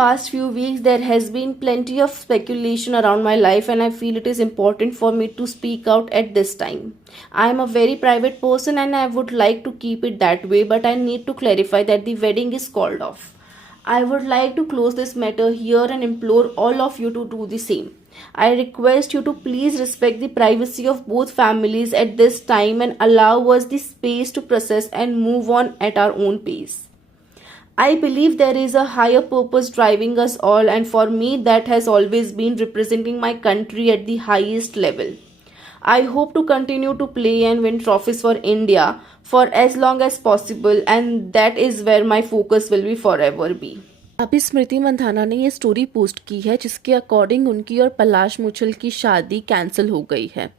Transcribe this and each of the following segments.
past few weeks, there has been plenty of speculation around my life, and I feel it is important for me to speak out at this time. I am a very private person and I would like to keep it that way, but I need to clarify that the wedding is called off. I would like to close this matter here and implore all of you to do the same. I request you to please respect the privacy of both families at this time and allow us the space to process and move on at our own pace. I believe there is a higher purpose driving us all, and for me, that has always been representing my country at the highest level. I hope to continue to play and win trophies for India for as long as possible, and that is where my focus will be forever be. अभी स्मृति मंधाना ने ये story post की है जिसके according उनकी और पलाश मुछल की शादी कैंसिल हो गई है.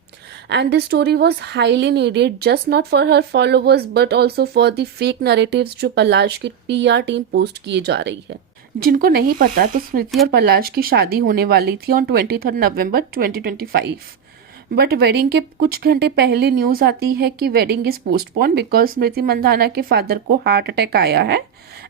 And this story was highly needed just not for her followers but also for the fake narratives जो पलाश की PR टीम पोस्ट किए जा रही है. जिनको नहीं पता तो स्मृति और पलाश की शादी होने वाली थी ऑन 23 नवंबर 2025. बट वेडिंग के कुछ घंटे पहले न्यूज़ आती है कि wedding is postpone because Smriti Mandhana के फादर को हार्ट अटैक आया है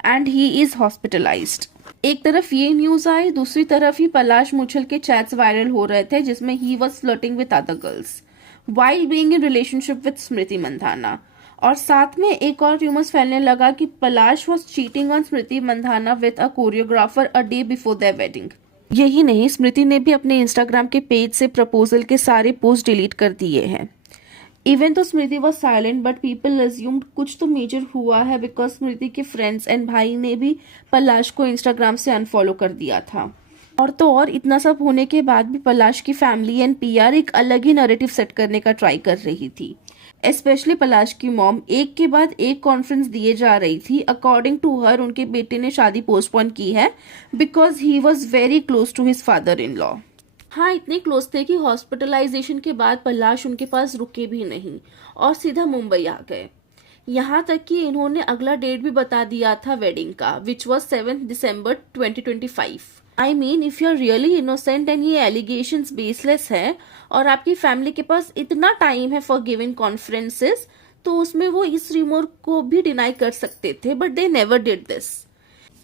एंड ही इज हॉस्पिटलाइज्ड. एक तरफ ये न्यूज़ आई, दूसरी तरफ ही पलाश मुछल के चैट्स वायरल हो रहे थे जिसमें he was flirting with other girls while being in relationship with Smriti Mandhana. और साथ में एक और रूमर्स फैलने लगा कि Palash was cheating on Smriti Mandhana with a choreographer a day before their wedding. यही नहीं, स्मृति ने भी अपने इंस्टाग्राम के पेज से प्रपोजल के सारे पोस्ट डिलीट कर दिए हैं. इवन तो Smriti was silent but people assumed कुछ तो मेजर हुआ है बिकॉज स्मृति के फ्रेंड्स एंड भाई ने भी पलाश को इंस्टाग्राम से अनफॉलो कर दिया था. और तो और इतना सब होने के बाद भी पलाश की फैमिली एंड PR एक अलग ही नैरेटिव सेट करने का ट्राई कर रही थी. स्पेशली पलाश की मॉम एक के बाद एक कॉन्फ्रेंस दिए जा रही थी. अकॉर्डिंग टू हर उनके बेटे ने शादी पोस्टपोन की है because he was very close to his father in law. हाँ, इतने क्लोज थे कि हॉस्पिटलाइजेशन के बाद पलाश उनके पास रुके भी नहीं और सीधा मुंबई आ गए. यहाँ तक कि इन्होंने अगला डेट भी बता दिया था वेडिंग का which was 7 December 2025. I mean if you are really innocent and ये एलिगेशंस बेसलेस है और आपकी फैमिली के पास इतना टाइम है फॉर गिविंग कॉन्फ्रेंसेस तो उसमें वो इस रिमोर को भी डिनाई कर सकते थे but they never did this.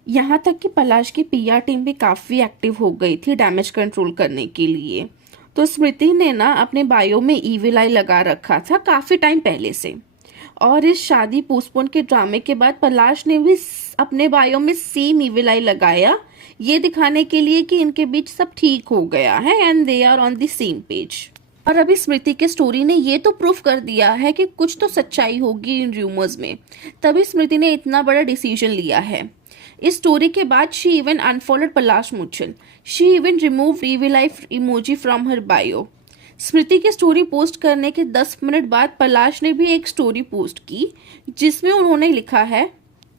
यहाँ तक कि पलाश की PR टीम भी काफी एक्टिव हो गई थी डैमेज कंट्रोल करने के लिए. तो स्मृति ने ना अपने बायो में ईविल आई लगा रखा था काफी टाइम पहले से. और इस शादी पोस्टपोन के ड्रामे के बाद पलाश ने भी अपने बायो में सेम ईविल आई लगाया ये दिखाने के लिए कि इनके बीच सब ठीक हो गया है and they are on the same page. और अभी स्मृति के स्टोरी ने ये तो प्रूफ कर दिया है कि कुछ तो सच्चाई होगी इन रूमर्स में, तभी स्मृति ने इतना बड़ा डिसीजन लिया है. इस स्टोरी के बाद she even unfollowed Palash Muchhal. She even removed evil eye emoji from her bio. Smriti की स्टोरी पोस्ट करने के 10 मिनट बाद पलाश ने भी एक स्टोरी पोस्ट की जिसमें उन्होंने लिखा है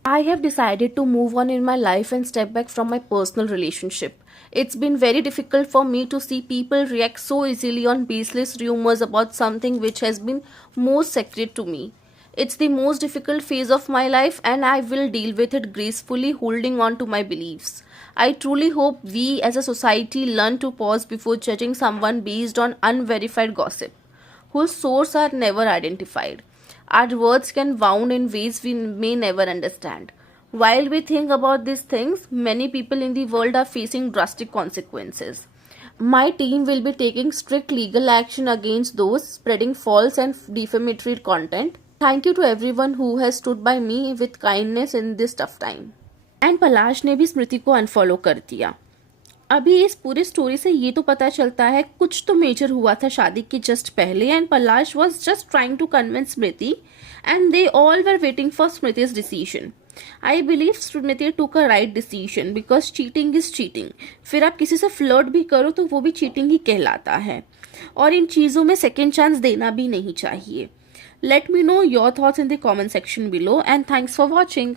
I have decided to move on in my life and step back from my personal relationship. It's been very difficult for me to see people react so easily on baseless rumors about something which has been most sacred to me. It's the most difficult phase of my life and I will deal with it gracefully, holding on to my beliefs. I truly hope we as a society learn to pause before judging someone based on unverified gossip, whose sources are never identified. Our words can wound in ways we may never understand. While we think about these things, many people in the world are facing drastic consequences. My team will be taking strict legal action against those spreading false and defamatory content. Thank you to everyone who has stood by me with kindness in this tough time. And पलाश ने भी स्मृति को unfollow कर दिया. अभी इस पूरी story से ये तो पता चलता है कुछ तो मेजर हुआ था शादी के जस्ट पहले and Palash was just trying to convince Smriti and they all were waiting for Smriti's decision. I believe Smriti took a right decision because cheating is cheating. फिर आप किसी से फ्लर्ट भी करो तो वो भी चीटिंग ही कहलाता है और इन चीज़ों में सेकेंड चांस देना भी नहीं चाहिए. Let me know your thoughts in the comment section below and thanks for watching.